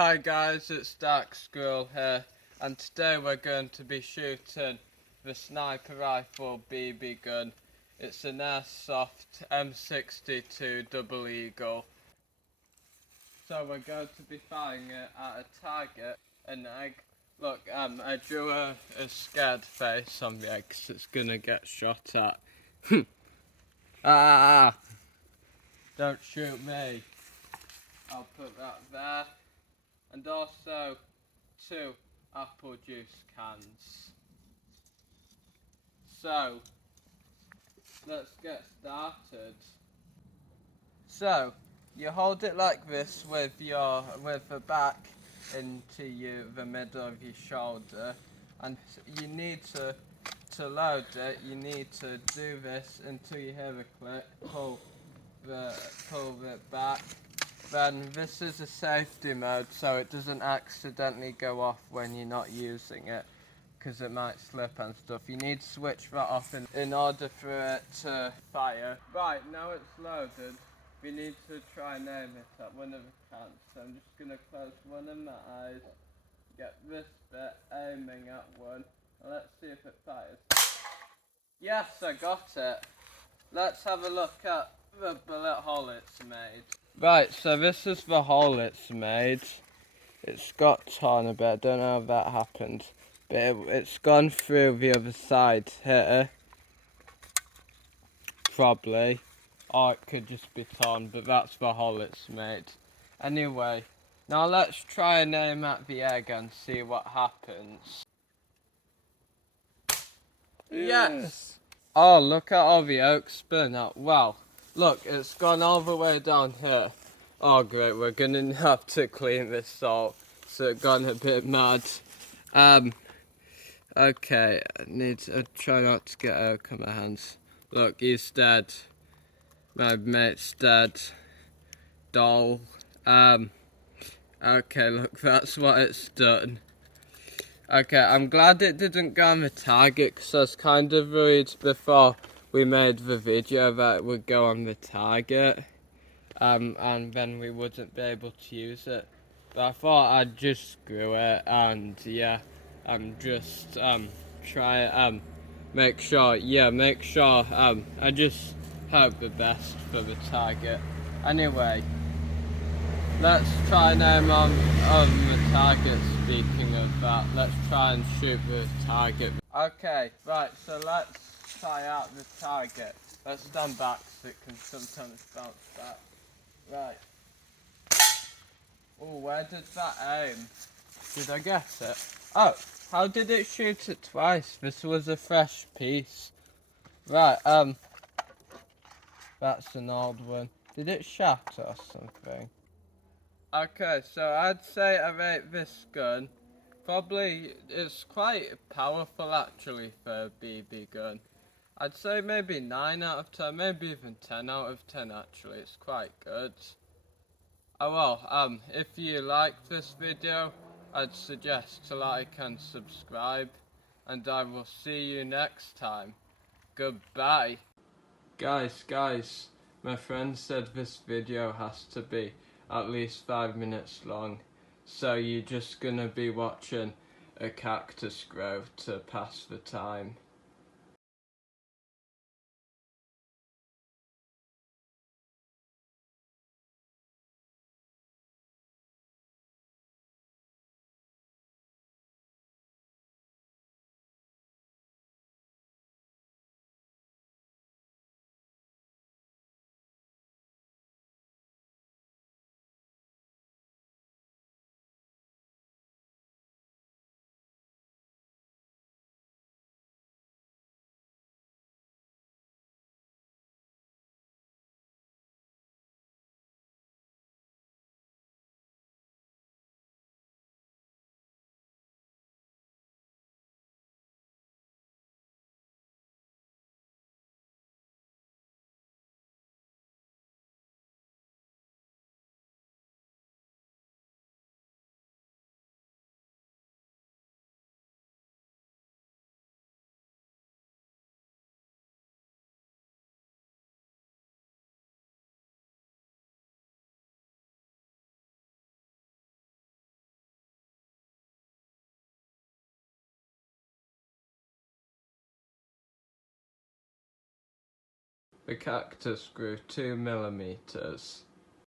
Hi guys, it's Squirrel here, and today we're going to be shooting the sniper rifle BB gun. It's an airsoft M62 double eagle. So we're going to be firing it at a target, an egg. Look, I drew a scared face on the egg because it's gonna get shot at. Ah! Don't shoot me. I'll put that there. And also 2 apple juice cans. So, let's get started. So, you hold it like this with the back into the middle of your shoulder, and you need to load it. You need to do this until you hear the click. Pull it back. Then this is a safety mode, so it doesn't accidentally go off when you're not using it, because it might slip and stuff. You need to switch that off in order for it to fire. Right, now it's loaded. We need to try and aim it at one of the cans. So I'm just going to close one of my eyes, get this bit aiming at one, and let's see if it fires. Yes, I got it. Let's have a look at the bullet hole it's made. Right, so this is the hole it's made. It's got torn a bit, I don't know how that happened. But it's gone through the other side here. Probably. Or it could just be torn, but that's the hole it's made. Anyway, now let's try and aim at the egg and see what happens. Yes! Oh, look at all the oak spilling out. Wow. Look, it's gone all the way down here. Oh great, we're gonna have to clean this out. So it's gone a bit mad. Okay, I need to try not to get oak on my hands. Look, he's dead. My mate's dead. Doll. Okay, look, that's what it's done. Okay, I'm glad it didn't go on the target, because I was kind of worried before we made the video that it would go on the target, and then we wouldn't be able to use it. But I thought I'd just screw it, and yeah, just try make sure, I just hope the best for the target. Anyway, let's try and aim on the target. Speaking of that, let's try and shoot the target. Okay, right, so let's try out the target. Let's stand back so it can sometimes bounce back. Right. Oh, where did that aim? Did I get it? Oh, how did it shoot it twice? This was a fresh piece. Right, that's an old one. Did it shatter or something? Okay, so I'd say I rate this gun. Probably, it's quite powerful actually for a BB gun. I'd say maybe 9 out of 10, maybe even 10 out of 10 actually, it's quite good. Oh well, if you liked this video, I'd suggest to like and subscribe, and I will see you next time. Goodbye. Guys, my friend said this video has to be at least 5 minutes long, so you're just gonna be watching a cactus grow to pass the time. the cactus grew 2 millimeters.